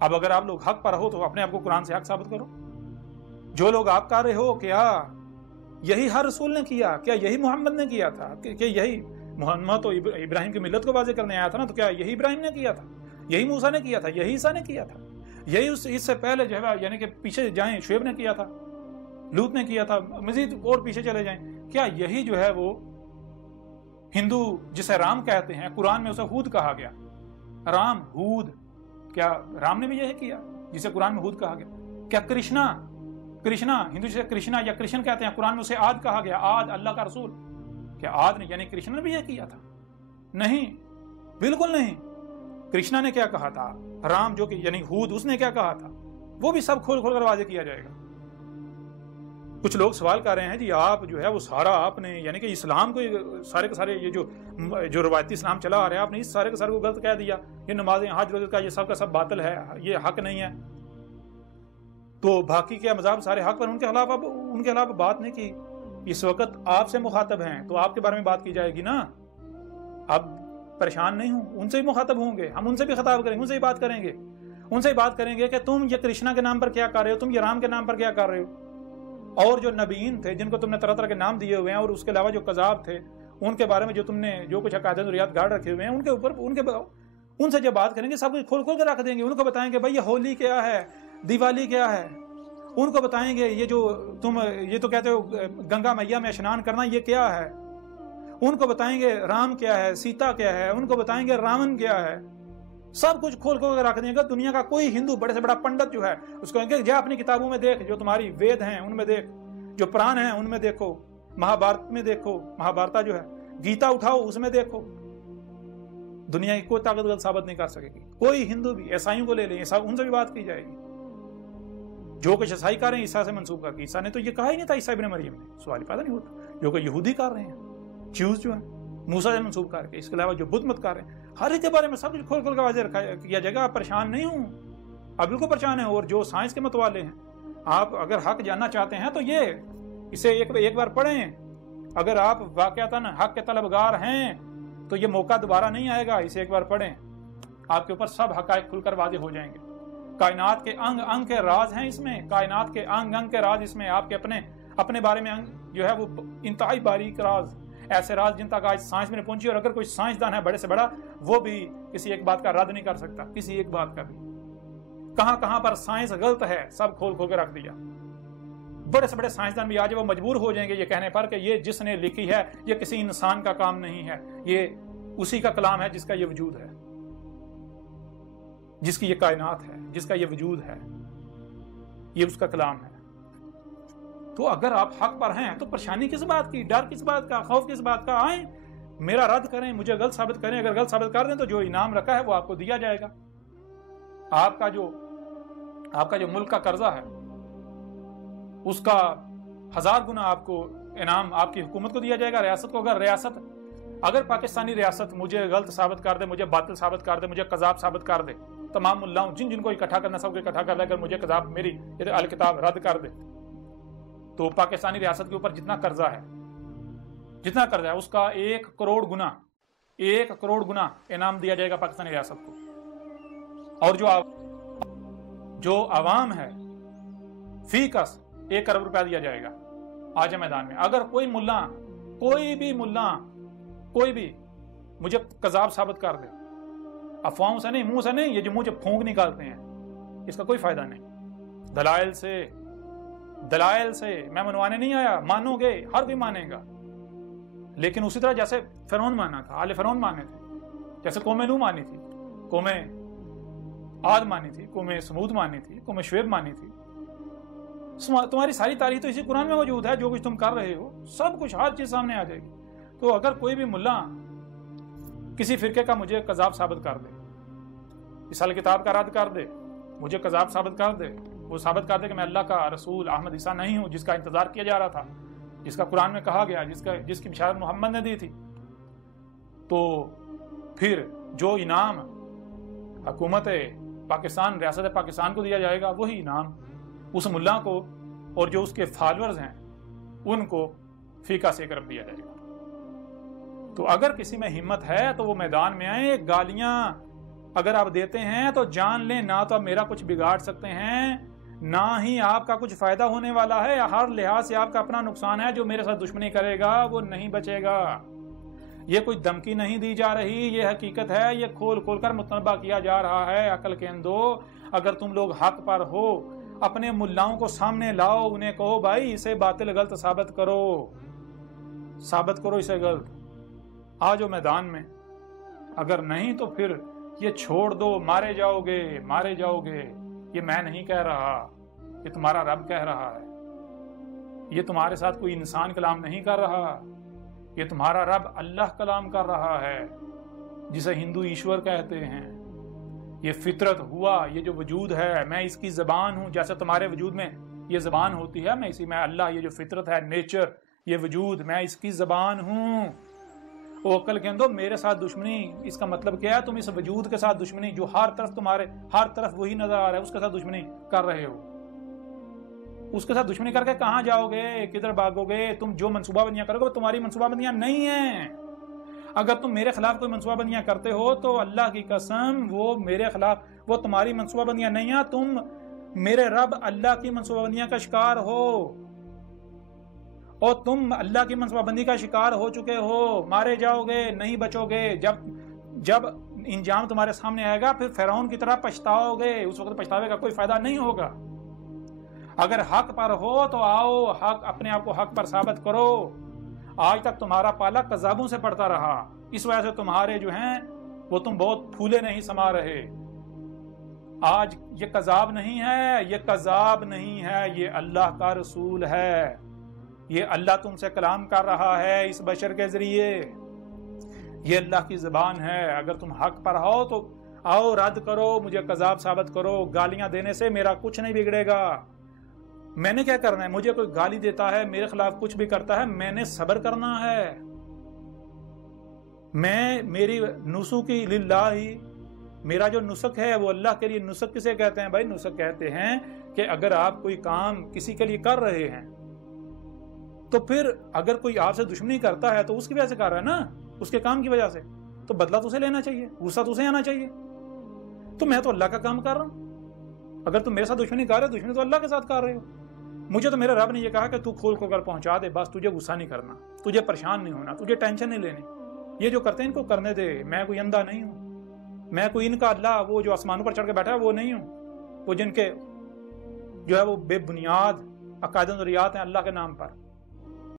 اب اگر آپ لوگ حق پر ہو تو اپنے آپ کو قرآن سے حق ثابت کرو. جو لوگ آپ کر رہے ہو کیا یہی ہر رسول نے کیا؟ کیا یہی محمد نے کیا تھا؟ کہ یہی محمد تو ابراہیم کی ملت کو واضح کرنے آیا تھا نا، تو کیا یہی ابراہیم نے کیا تھا؟ یہی موسیٰ نے کیا تھا؟ یہی عیسیٰ نے کیا تھا؟ یہی اس سے پہلے جو ہے یعنی کہ پیچھے جائیں شعیب نے کیا تھا، لوط نے کیا تھا، مزید اور پیچھے چلے جائیں، کیا یہی جو ہے وہ ہندو جسے رام کہتے ہیں، قرآن میں اسے ہود کہا گیا، رام ہود، کیا رام نے بھی یہی کیا جسے قرآن میں ہود کہا گیا؟ کیا کرشنا ہندو جسے کرشنا یا کرشن کہتے ہیں، قرآن میں اسے عاد کہا گیا، عاد اللہ کا رسول، کیا عاد نے یعنی کرشنا نے بھی یہ کیا تھا؟ نہیں، بالکل نہیں. کرشنا نے کیا کہا تھا، رام جو کہ یعنی ہود اس نے کیا کہا تھا، وہ بھی سب کھول کر واضح کیا جائے گا. کچھ لوگ سوال کر رہے ہیں جی آپ جو ہے وہ سارا آپ نے یعنی کہ اسلام کو سارے کے سارے یہ جو روایتی اسلام چلا آ رہا ہے آپ نے اس سارے کے سارے کو غلط کہہ دیا، یہ نمازیں حج روزے کا یہ سب کا سب باطل ہے، یہ حق نہیں ہے. تو باقی کیا مذاہب سارے حق پر، ان کے خلاف بات نہیں کی. اس وقت آپ سے مخاطب ہیں تو آپ کے بارے میں بات کی جائے گی نا. اب پریشان نہیں ہوں، ان سے بھی مخاطب ہوں گے، ہم ان سے بھی خطاب کریں گے، ان سے بھی بات کریں گے، ان سے بات کریں گے کہ تم یہ کرشنا کے نام پر کیا کر رہے ہو، تم یہ رام کے نام پر کیا کر رہے ہو. اور جو نبیین تھے جن کو تم نے طرح طرح کے نام دیے ہوئے ہیں، اور اس کے علاوہ جو کذاب تھے ان کے بارے میں جو تم نے جو کچھ عقائد ضروریات گاڑ رکھے ہوئے ہیں، ان کے اوپر ان سے جب بات کریں گے سب کچھ کھول کھول کے رکھ دیں گے. ان کو بتائیں گے بھائی یہ ہولی کیا ہے، دیوالی کیا ہے. ان کو بتائیں گے یہ جو تم یہ تو کہتے ہو گنگا میاں میں اشنان کرنا یہ کیا ہے. ان کو بتائیں گے رام کیا ہے، سیتا کیا ہے. ان کو بتائیں گے راون کیا ہے. سب کچھ کھول کھول کے رکھ دیں گے. دنیا کا کوئی ہندو بڑے سے بڑا پنڈت جو ہے اس کو کہیں گے جا اپنی کتابوں میں دیکھ، جو تمہاری وید ہیں ان میں دیکھ، جو پران ہیں ان میں دیکھو، مہابھارت میں دیکھو، مہابھارتا جو ہے، گیتا اٹھاؤ اس میں دیکھو. دنیا کی کوئی طاقت غلط ثابت نہیں کر سکے گی. کوئی ہندو بھی، عیسائیوں کو لے لیں، ان سے بھی بات کی جائے گی. جو کچھ عیسائی کر رہے ہیں عیسیٰ سے منسوب کر کے، عیسیٰ نے تو یہ کہا ہی نہیں تھا، عیسیٰ ابن مریم نے، سوال پیدا نہیں ہوتا. جو کہ یہودی کر رہے ہیں، جیوز جو ہیں موسیٰ سے منسوب کر کے، اس کے علاوہ جو بدھ مت کر رہے ہیں، ہر ایک کے بارے میں سب کچھ کھول کھول کے واضح رکھا کیا جائے گا. آپ پریشان نہیں ہوں، آپ بالکل پریشان ہیں. اور جو سائنس کے متوالے ہیں، آپ اگر حق جاننا چاہتے ہیں تو یہ اسے ایک بار پڑھیں. اگر آپ واقعتاً حق کے طلبگار ہیں تو یہ موقع دوبارہ نہیں آئے گا. اسے ایک بار پڑھیں، آپ کے اوپر سب حقائق کھل کر واضح ہو جائیں گے. کائنات کے انگ کے راز ہیں اس میں، کائنات کے انگ کے راز اس میں. آپ کے اپنے بارے میں جو ہے وہ انتہائی باریک راز، ایسے راز جن تک آج سائنس میں نہیں پہنچی. اور اگر کوئی سائنسدان ہے بڑے سے بڑا، وہ بھی کسی ایک بات کا رد نہیں کر سکتا، کسی ایک بات کا بھی. کہاں کہاں پر سائنس غلط ہے سب کھول کھول کے رکھ دیا. بڑے سے بڑے سائنسدان بھی آج وہ مجبور ہو جائیں گے یہ کہنے پر کہ یہ جس نے لکھی ہے یہ کسی انسان کا کام نہیں ہے، یہ اسی کا کلام ہے جس کا یہ وجود ہے، جس کی یہ کائنات ہے، جس کا یہ وجود ہے، یہ اس کا کلام ہے. تو اگر آپ حق پر ہیں تو پریشانی کس بات کی، ڈر کس بات کا، خوف کس بات کا؟ آئیں میرا رد کریں، مجھے غلط ثابت کریں. اگر غلط ثابت کر دیں تو جو انعام رکھا ہے وہ آپ کو دیا جائے گا. آپ کا جو ملک کا قرضہ ہے اس کا 1000 گنا آپ کو انعام آپ کی حکومت کو دیا جائے گا، ریاست کو. اگر پاکستانی ریاست مجھے غلط ثابت کر دے، مجھے باطل ثابت کر دے، مجھے قذاب ثابت کر دے، تمام ملاؤں جن کو اکٹھا کرنا سب کو اکٹھا کر دے، اگر مجھے قذاب میری الکتاب رد کر دے تو پاکستانی ریاست کے اوپر جتنا قرضہ ہے اس کا 1 کروڑ گنا انعام دیا جائے گا پاکستانی ریاست کو. اور جو عوام ہے فی کس 1 کروڑ روپیہ دیا جائے گا آج میدان میں. اگر کوئی بھی مجھے قذاب ثابت کر دے، افواہوں سے نہیں، منہ سے نہیں، یہ جو منہ سے پھونک نکالتے ہیں اس کا کوئی فائدہ نہیں. دلائل سے میں منوانے نہیں آیا، مانو گے، ہر کوئی مانے گا. لیکن اسی طرح جیسے فرعون مانا تھا، آل فرعون مانے تھے، جیسے قوم نوح مانی تھی، قوم عاد مانی تھی، قوم سمود مانی تھی، قوم شعیب مانی تھی. تمہاری ساری تاریخ تو اسی قرآن میں موجود ہے. جو کچھ تم کر رہے ہو سب کچھ ہر چیز سامنے آ جائے گی. تو اگر کوئی بھی ملا کسی فرقے کا مجھے قذاب ثابت کر دے، اس کتاب کا رد کر دے، مجھے قذاب ثابت کر دے، وہ ثابت کر دے کہ میں اللہ کا رسول احمد عیسیٰ نہیں ہوں جس کا انتظار کیا جا رہا تھا، جس کا قرآن میں کہا گیا، جس کی بشارت محمد نے دی تھی، تو پھر جو انعام حکومت پاکستان، ریاست پاکستان کو دیا جائے گا وہی انعام اس ملا کو اور جو اس کے فالورز ہیں ان کو فیقہ سے کرب دیا جائے گا. تو اگر کسی میں ہمت ہے تو وہ میدان میں آئے. گالیاں اگر آپ دیتے ہیں تو جان لیں نہ تو آپ میرا کچھ بگاڑ سکتے ہیں، نہ ہی آپ کا کچھ فائدہ ہونے والا ہے، ہر لحاظ سے آپ کا اپنا نقصان ہے۔ جو میرے ساتھ دشمنی کرے گا وہ نہیں بچے گا۔ یہ کوئی دھمکی نہیں دی جا رہی، یہ حقیقت ہے، یہ کھول کھول کر متنبہ کیا جا رہا ہے۔ عقل کے اندھو، اگر تم لوگ حق پر ہو، اپنے ملاؤں کو سامنے لاؤ، انہیں کہو بھائی اسے باطل غلط ثابت کرو، ثابت کرو اسے غلط، آ جاؤ میدان میں۔ اگر نہیں تو پھر یہ چھوڑ دو، مارے جاؤ گے، مارے جاؤ گے۔ یہ میں نہیں کہہ رہا، یہ تمہارا رب کہہ رہا ہے۔ یہ تمہارے ساتھ کوئی انسان کلام نہیں کر رہا، یہ تمہارا رب اللہ کلام کر رہا ہے، جسے ہندو ایشور کہتے ہیں۔ یہ فطرت ہوا، یہ جو وجود ہے، میں اس کی زبان ہوں، جیسے تمہارے وجود میں یہ زبان ہوتی ہے، میں اسی میں اللہ، یہ جو فطرت ہے، نیچر، یہ وجود، میں اس کی زبان ہوں۔ او عقل کے اندھو، میرے ساتھ دشمنی، اس کا مطلب کیا ہے؟ تم اس وجود کے ساتھ دشمنی، جو ہر طرف تمہارے ہر طرف وہی نظر آ رہا ہے، اس کے ساتھ دشمنی کر رہے ہو۔ اس کے ساتھ دشمنی کر کے کہاں جاؤ گے؟ کدھر بھاگو گے؟ تم جو منصوبہ بندیاں کرو گے وہ تمہاری منصوبہ بندیاں نہیں ہیں۔ اگر تم میرے خلاف کوئی منصوبہ بندیاں کرتے ہو تو اللہ کی قسم وہ میرے خلاف، وہ تمہاری منصوبہ بندیاں نہیں ہیں، تم میرے رب اللہ کی منصوبہ بندیاں کا شکار ہو، اور تم اللہ کی منصوبہ بندی کا شکار ہو چکے ہو، مارے جاؤ گے، نہیں بچو گے۔ جب انجام تمہارے سامنے آئے گا پھر فرعون کی طرح پچھتاؤ گے، اس وقت پچھتاوے کا کوئی فائدہ نہیں ہوگا۔ اگر حق پر ہو تو آؤ، حق، اپنے آپ کو حق پر ثابت کرو۔ آج تک تمہارا پالا کذابوں سے پڑتا رہا، اس وجہ سے تمہارے جو ہیں وہ تم بہت پھولے نہیں سما رہے۔ آج یہ کذاب نہیں ہے، یہ کذاب نہیں ہے، یہ اللہ کا رسول ہے، یہ اللہ تم سے کلام کر رہا ہے اس بشر کے ذریعے، یہ اللہ کی زبان ہے۔ اگر تم حق پر ہو تو آؤ، رد کرو، مجھے کذاب ثابت کرو۔ گالیاں دینے سے میرا کچھ نہیں بگڑے گا۔ میں نے کیا کرنا ہے؟ مجھے کوئی گالی دیتا ہے، میرے خلاف کچھ بھی کرتا ہے، میں نے صبر کرنا ہے۔ میری نسخی للہ، میرا جو نسخ ہے وہ اللہ کے لیے۔ نسخ کسے کہتے ہیں بھائی؟ نسخ کہتے ہیں کہ اگر آپ کوئی کام کسی کے لیے کر رہے ہیں تو پھر اگر کوئی آپ سے دشمنی کرتا ہے تو اس کی وجہ سے کر رہا ہے نا، اس کے کام کی وجہ سے، تو بدلہ تو اسے لینا چاہیے، غصہ تو اسے آنا چاہیے۔ تو میں تو اللہ کا کام کر رہا ہوں، اگر تم میرے ساتھ دشمنی کر رہے ہو، دشمنی تو اللہ کے ساتھ کر رہے ہو۔ مجھے تو میرے رب نے یہ کہا کہ تو کھول کھول کر پہنچا دے، بس تجھے غصہ نہیں کرنا، تجھے پریشان نہیں ہونا، تجھے ٹینشن نہیں لینی۔ یہ جو کرتے ہیں ان کو کرنے دے، میں کوئی اندھا نہیں ہوں، میں کوئی ان کا اللہ، وہ جو آسمانوں پر چڑھ کے بیٹھا ہے وہ نہیں ہوں، وہ جن کے جو ہے وہ بے بنیاد عقائد و نظریات ہیں اللہ کے نام پر۔